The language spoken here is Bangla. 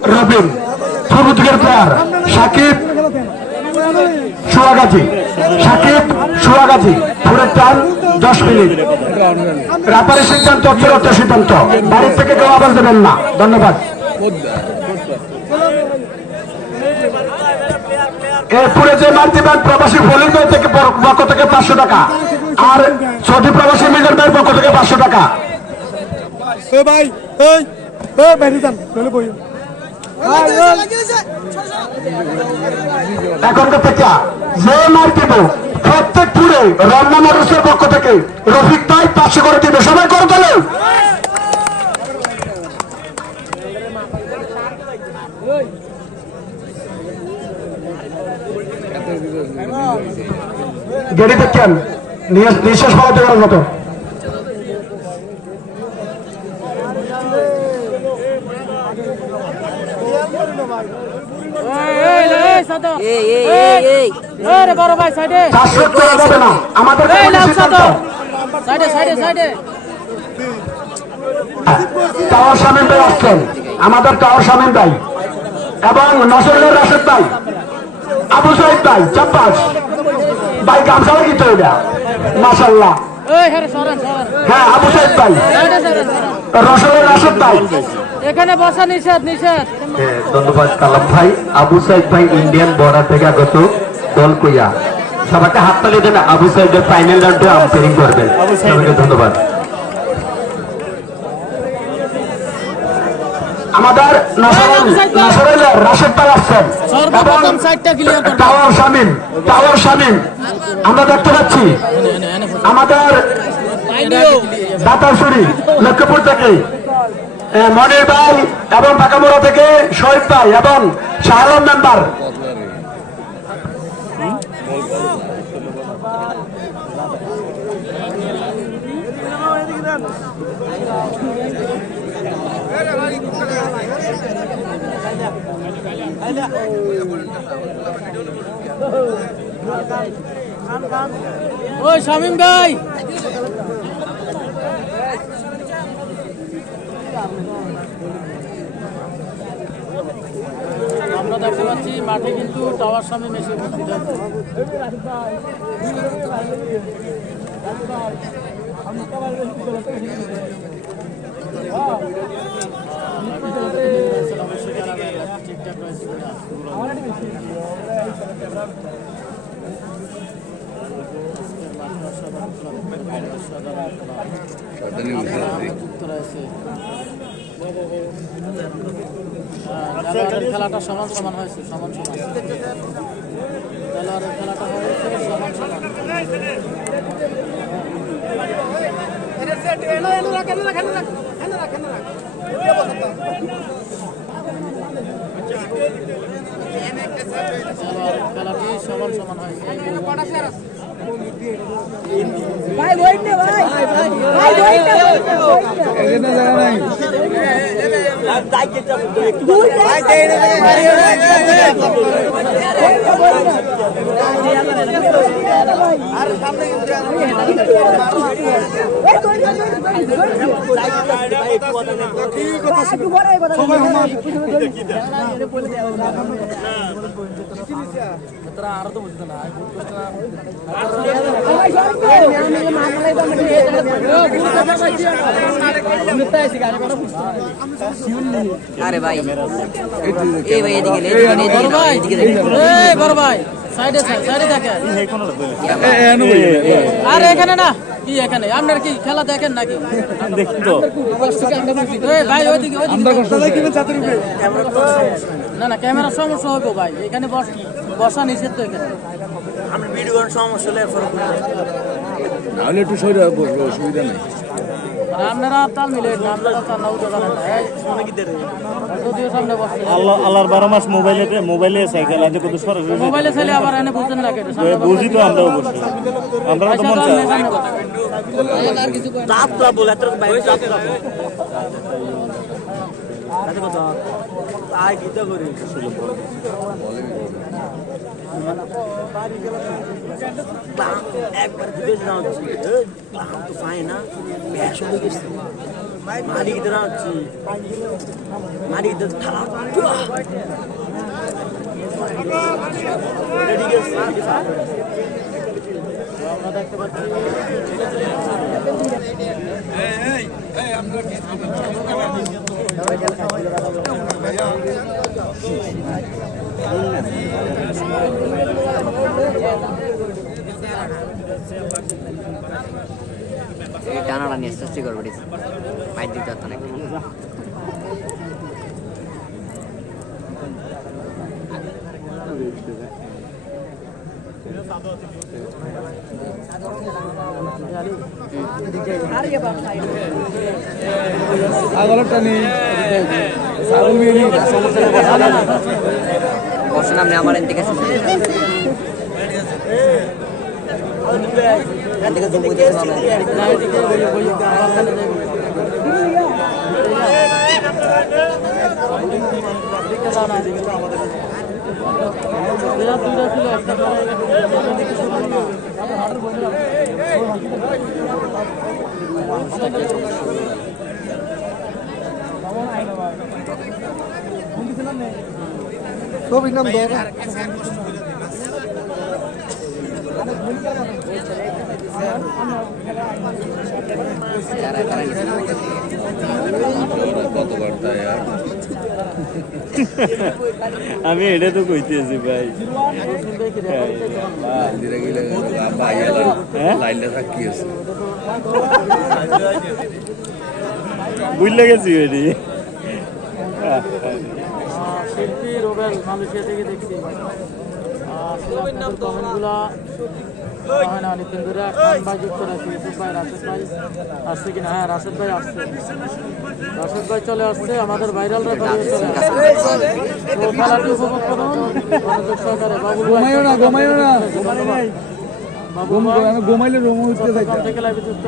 রবিন প্রভৃতির প্লেয়ার সাকিব সোয়াগাজী, সাকিব সোয়াগাজী পুরের টান 10 মিনিট। রেফারির সিদ্ধান্ত চূড়ান্ত সিদ্ধান্ত, বাড়ির থেকে কেউ আওয়াজ দেবেন না। ধন্যবাদ। এরপরে যে মার দিবেন প্রবাসী ফলির ভাই থেকে পক্ষ থেকে 500 টাকা, আর সৌদি প্রবাসী মিজান ভাইয়ের পক্ষ থেকে 500 টাকা। এখনকার থেকে যে মার দিব প্রত্যেক পুরে রমনা রুসের পক্ষ থেকে রফিক ভাই 500 করে দিবে। সবাই করে তোলে। গেড়ি দেখছেন নিঃশ্বাস পাওয়া দেওয়ার মতো। আমাদের টাওয়ার শামীম ভাই আসছেন, আমাদের টাওয়ার শামীম ভাই এবং নসরুল রাশেদ ভাই, আবু সাইদ ভাই, চাপ্পাস ভাই গামছা লাগিত মাশাআল্লাহ। হ্যাঁ আবু সাইদ ভাই, নসরুল রাশেদ ভাই, এখানে বসা নিষেধ নিষেধ। ধন্যবাদ কালাম ভাই। আবু সাইদ ভাই ইন্ডিয়ান বর্ডার থেকে আগত দল কইয়া, সবাইকে হাততালি দেন। আবু সাইদের ফাইনাল রাউন্ডে আম্পায়ারিং করবেন। সবাইকে ধন্যবাদ। আমাদের নসরুল রাশেদ ভাই আসছেন এবং টাওয়ার শামীম আমরা দেখতে পাচ্ছি। আমাদের দাতারসুরি লক্ষ্মীপুর থেকে মনির ভাই এবং বাঁকামোড়া থেকে শহীদ ভাই এবং শাহরুম মেম্বার। ওই শামীম ভাই, আমরা দেখতে পাচ্ছি মাঠে কিন্তু টাওয়ার শামীম এসে উপস্থিত আছে। ঠিকঠাক রয়েছে। খেলাটা সমান সমান হয়েছে, সমান সমান খেলাটা হয়েছে সমান সমান। খেলাটি সমান সমান হয়েছে। ভাই ভাই ভাই ভাই আরো তো বুঝতে না আরে ভাই এই ভাই এদিকে বড় ভাই সাইডে সাইডে দেখেন। আরে এখানে না কি এখানে আপনার কি খেলা দেখেন নাকি? দেখি তো ভাই ওইদিকে না না ক্যামেরার সমস্যা হবে ভাই, এখানে বসা নিষেধ তো। এখানে আমরা ভিডিও করার সমস্যা হলে নাহলে একটু শরীর অসুবিধা নেই। আপনারা তাল মিলে আপনারা তাল না উঠে পারেন না। যদিও সামনে বসে আল্লাহর 12 মাস মোবাইলে সাইকেল আছে কত সরাসরি মোবাইলে চাইলে আবার এনে বুঝছেন না কেন? বুঝি তো আমরা অবশ্যই আমরা তো মন চাই যাত্রা বলে এত বাইরে যাত্রা কাছে কত আই গীতা করি একবার বিদেশ যাওয়া তো পায় না, ব্যাস হয়ে গেছে। মারি কিতনা হচ্ছে মারি কিতনা থালা রেডি গেছে আমরা দেখতে পাচ্ছি টানাটা নিয়ে সৃষ্টি করবে পাইপ দিতে হতো নাকি বসে নামলে আমার এদিকে এদিকে জুম করতে ছবির নাম ধর আমি এটা তো কইতেছি ভাই বুঝলে গেছি এটি শিল্পী রোবেল মালয়েশিয়া থেকে দেখছি কমেন্টগুলো হয় না অনেকদিন ধরে খান ভাই যুক্ত রাখছি ইউসুফ ভাই রাশেদ ভাই আসছে কিনা হ্যাঁ রাশেদ ভাই আসছে রাশেদ ভাই চলে আসছে আমাদের ভাইরাল রেফারি চলে আসছে তো খেলাটি উপভোগ করুন মনোযোগ সহকারে বাবুল ভাই ঘুমাইও না বাবুল ভাই ঘুমাইলে রুম উঠতে থেকে লাইভে যুক্ত